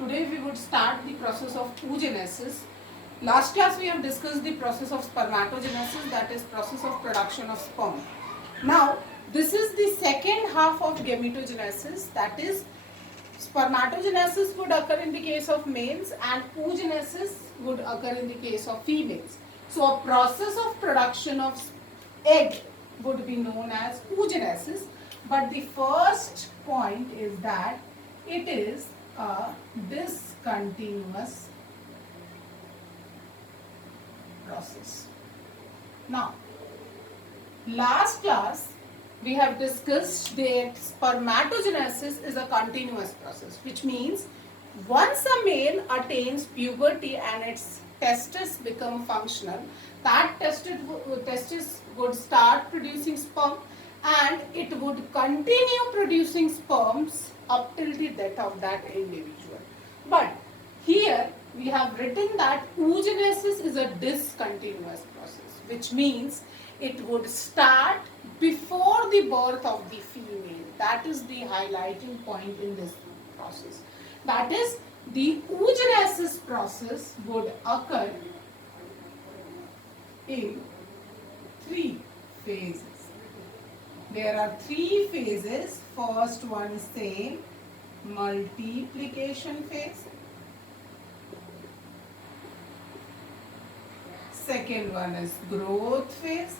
today we would start the process of oogenesis. Last class we have discussed the process of spermatogenesis, that is process of production of sperm. Now this is the second half of gametogenesis, that is spermatogenesis would occur in the case of males and oogenesis would occur in the case of females. So a process of production of egg would be known as oogenesis, but the first point is that it is a discontinuous process. Now, last class we have discussed that spermatogenesis is a continuous process, which means once a male attains puberty and its testes become functional, that testis would start producing sperm and it would continue producing sperms up till the death of that individual. But here we have written that oogenesis is a discontinuous process, which means it would start before the birth of the female. That is the highlighting point in this process. That is, the oogenesis process would occur in 3 phases. There are 3 phases. First one is saying multiplication phase. Second one is growth phase.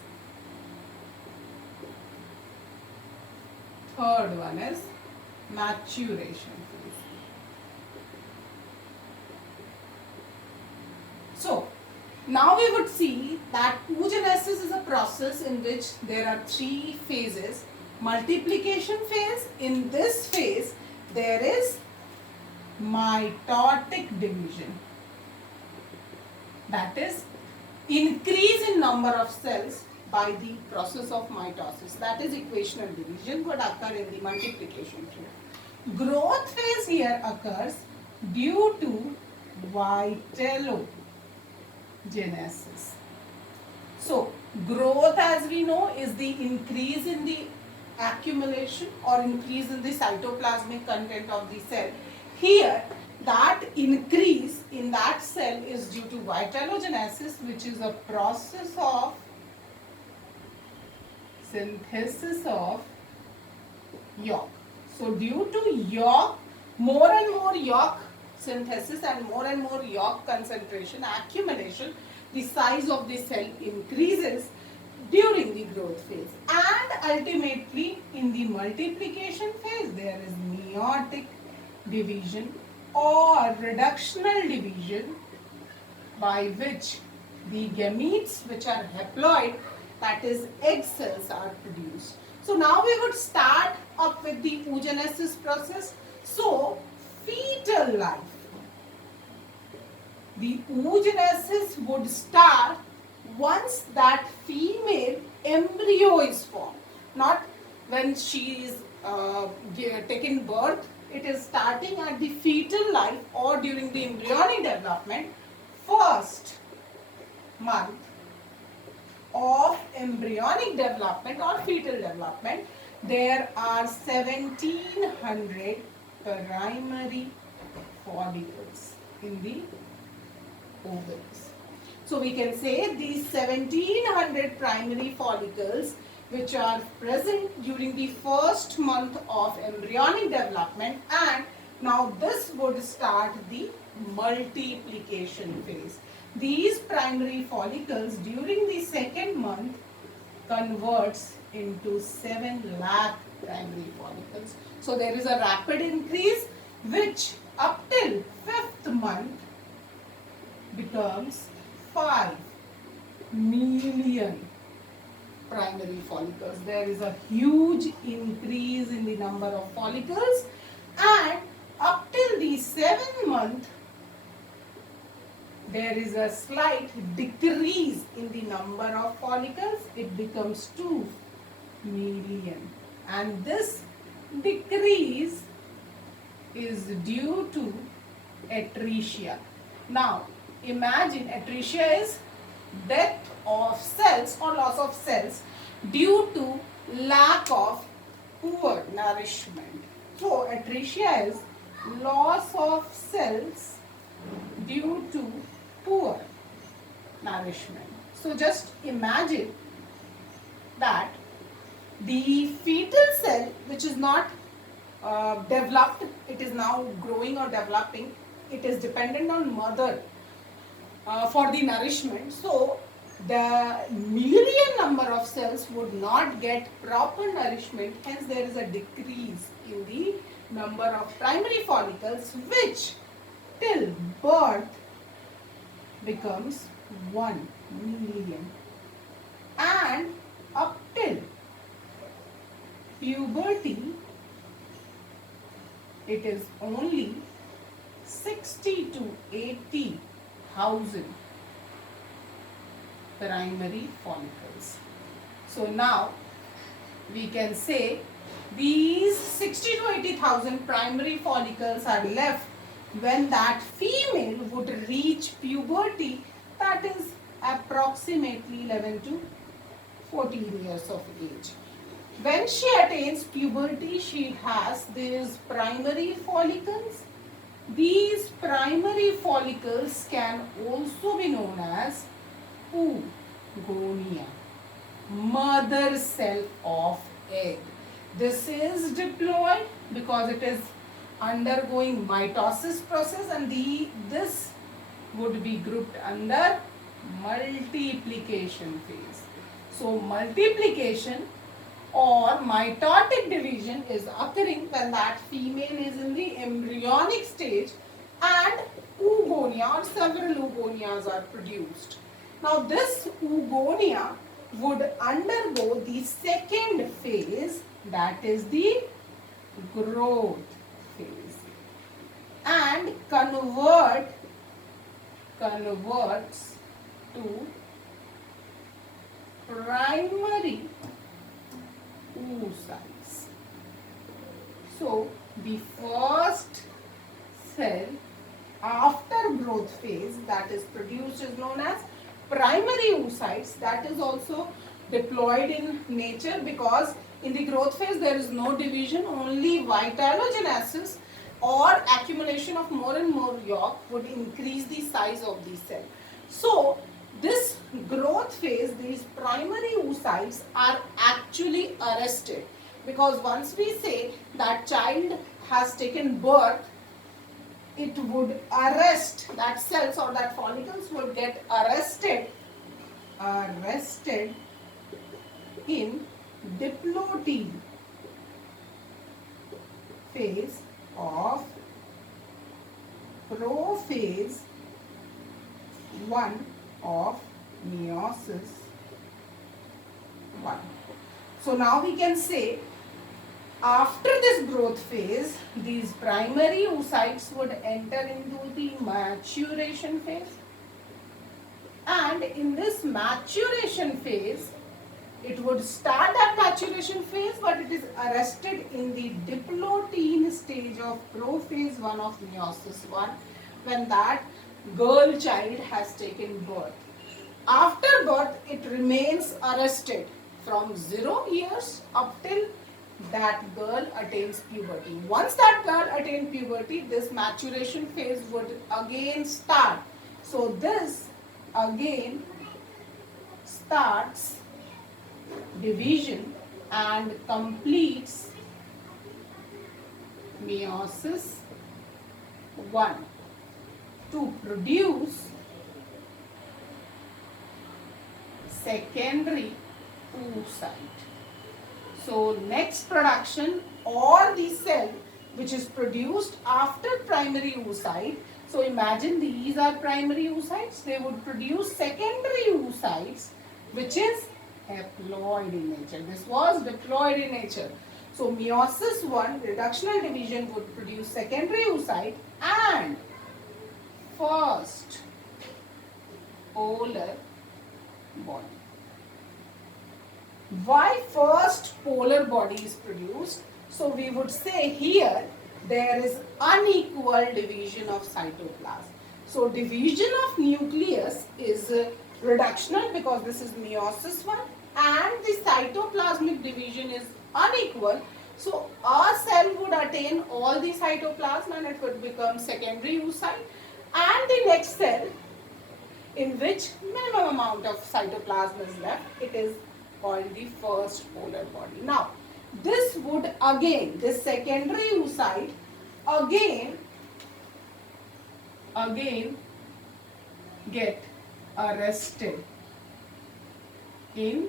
Third one is maturation phase. So, now we would see that oogenesis is a process in which there are 3 phases. Multiplication phase, in this phase there is mitotic division. That is, increase in number of cells by the process of mitosis. That is, equational division would occur in the multiplication phase. Growth phase here occurs due to vitellogenesis. So, growth, as we know, is the increase in the accumulation or increase in the cytoplasmic content of the cell. Here, that increase in that cell is due to vitellogenesis, which is a process of synthesis of yolk. So, due to yolk, more and more yolk synthesis and more yolk concentration, accumulation, the size of the cell increases during the growth phase. And ultimately, in the multiplication phase, there is meiotic division or reductional division, by which the gametes, which are haploid, that is egg cells, are produced. So now we would start up with the oogenesis process. So fetal life, the oogenesis would start once that female embryo is formed, not when she is taken birth. It is starting at the fetal life or during the embryonic development, first month of embryonic development or fetal development. There are 1700 primary follicles in the ovaries. So we can say these 1700 primary follicles, which are present during the first month of embryonic development, and now this would start the multiplication phase. These primary follicles during the second month converts into 7 lakh primary follicles. So there is a rapid increase, which up till 5th month becomes 5 million primary follicles. There is a huge increase in the number of follicles, and up till the 7th month there is a slight decrease in the number of follicles. It becomes 2 million, and this decrease is due to atresia. Now imagine, atresia is death of cells or loss of cells due to lack of poor nourishment. So atresia is loss of cells due to poor nourishment. So just imagine that the fetal cell, which is not developed, it is now growing or developing, it is dependent on mother for the nourishment. So the million number of cells would not get proper nourishment, hence there is a decrease in the number of primary follicles, which till birth becomes 1 million, and up till puberty it is only 60 to 80,000 primary follicles. So now we can say these 60 to 80,000 primary follicles are left when that female would reach puberty, that is approximately 11 to 14 years of age. When she attains puberty, she has these primary follicles. These primary follicles can also be known as oogonia, mother cell of egg. This is diploid because it is undergoing mitosis process, and this would be grouped under multiplication phase. So multiplication or mitotic division is occurring when that female is in the embryonic stage and oogonia or several oogonias are produced. Now this oogonia would undergo the second phase, that is the growth phase, and converts to primary oocytes. So the first cell after growth phase that is produced is known as primary oocytes. That is also diploid in nature because in the growth phase there is no division, only vitalogenesis or accumulation of more and more yolk would increase the size of the cell. So this growth phase, these primary oocytes are actually arrested, because once we say that child has taken birth, it would arrest, that cells or that follicles would get arrested in diploid phase of prophase 1 of meiosis 1. So now we can say after this growth phase, these primary oocytes would enter into the maturation phase, and in this maturation phase, it would start that maturation phase, but it is arrested in the diploid stage of prophase 1 of meiosis 1 when that girl child has taken birth. After birth, it remains arrested from 0 years up till that girl attains puberty. Once that girl attains puberty, this maturation phase would again start. So this again starts division and completes meiosis 1 to produce secondary oocyte. So next production or the cell which is produced after primary oocyte. So imagine these are primary oocytes. They would produce secondary oocytes which is haploid in nature. This was diploid in nature. So meiosis 1 reductional division would produce secondary oocyte and first polar body. Why first polar body is produced? So we would say here there is unequal division of cytoplasm. So division of nucleus is reductional because this is meiosis 1, and the cytoplasmic division is unequal. So a cell would attain all the cytoplasm and it would become secondary oocyte, and the next cell in which minimum amount of cytoplasm is left, it is called the first polar body. Now, this would again, this secondary oocyte again get arrested in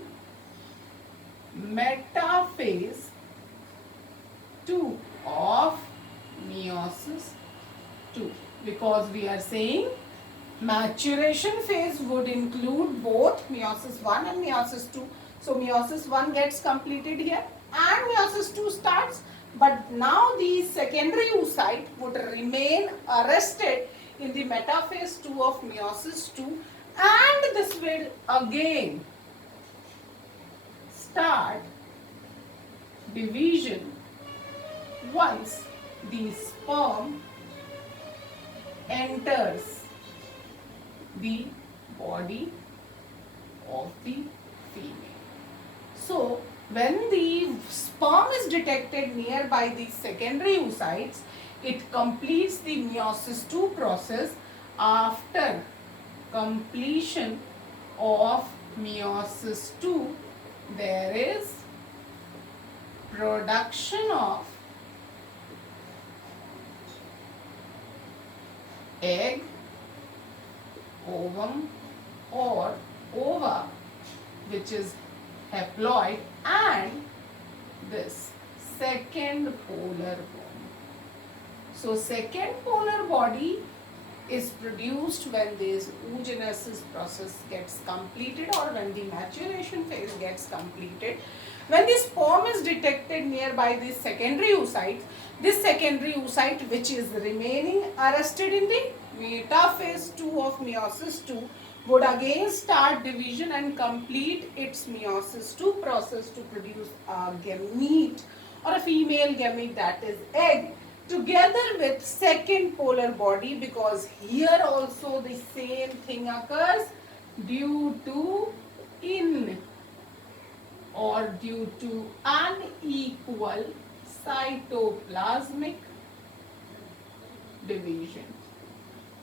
metaphase 2 of meiosis 2, because we are saying maturation phase would include both meiosis 1 and meiosis 2. So meiosis 1 gets completed here and meiosis 2 starts, but now the secondary oocyte would remain arrested in the metaphase 2 of meiosis 2, and this will again start division once the sperm enters the body of the female. So, when the sperm is detected nearby the secondary oocytes, it completes the meiosis 2 process. After completion of meiosis 2, there is production of egg, ovum or ova, which is haploid, and this second polar body. So second polar body is produced when this oogenesis process gets completed or when the maturation phase gets completed. When the sperm is detected nearby the secondary oocyte, this secondary oocyte which is remaining arrested in the metaphase 2 of meiosis 2 would again start division and complete its meiosis 2 process to produce a gamete or a female gamete, that is egg, together with second polar body, because here also the same thing occurs due to due to unequal cytoplasmic division.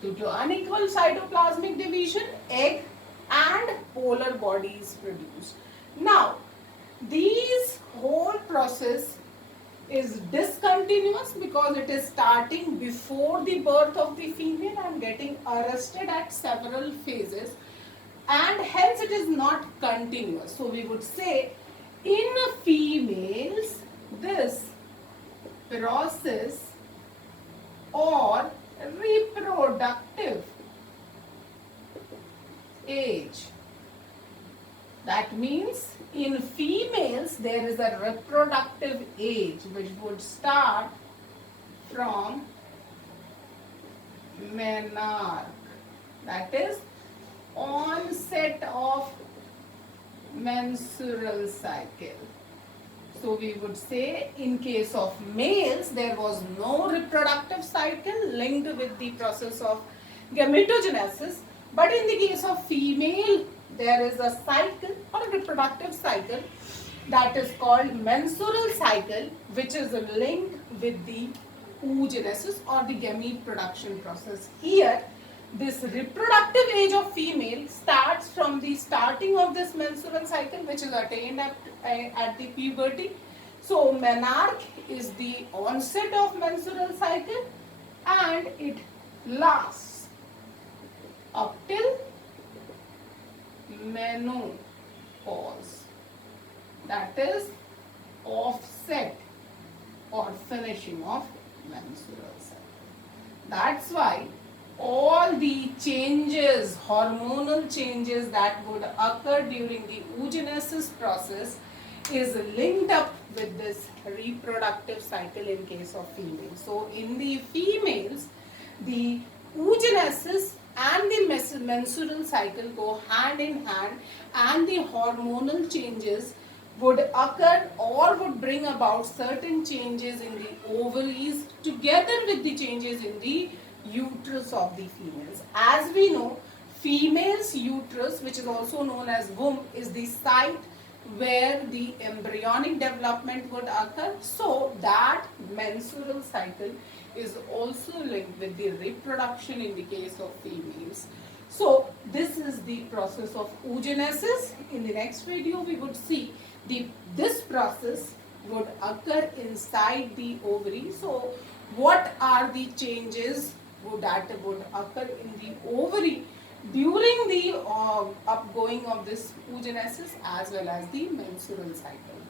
Due to unequal cytoplasmic division, egg and polar body is produced. Now, this whole process is discontinuous because it is starting before the birth of the female and getting arrested at several phases, and hence it is not continuous. So we would say in females this process or reproductive age, that means in females there is a reproductive age which would start from menarche, that is onset of menstrual cycle. So we would say in case of males there was no reproductive cycle linked with the process of gametogenesis, but in the case of female there is a cycle or a reproductive cycle that is called menstrual cycle, which is linked with the oogenesis or the gamete production process. Here this reproductive age of female starts from the starting of this menstrual cycle, which is attained at the puberty. So menarche is the onset of menstrual cycle and it lasts up till menopause, that is offset or finishing of menstrual cycle. That's why all the changes, hormonal changes that would occur during the oogenesis process is linked up with this reproductive cycle in case of females. So in the females, the oogenesis and the menstrual cycle go hand in hand, and the hormonal changes would occur or would bring about certain changes in the ovaries together with the changes in the uterus of the females. As we know, female's uterus, which is also known as womb, is the site where the embryonic development would occur. So that menstrual cycle is also linked with the reproduction in the case of females. So this is the process of oogenesis. In the next video we would see this process would occur inside the ovary. So what are the changes that would occur in the ovary during the upgoing of this oogenesis as well as the menstrual cycle.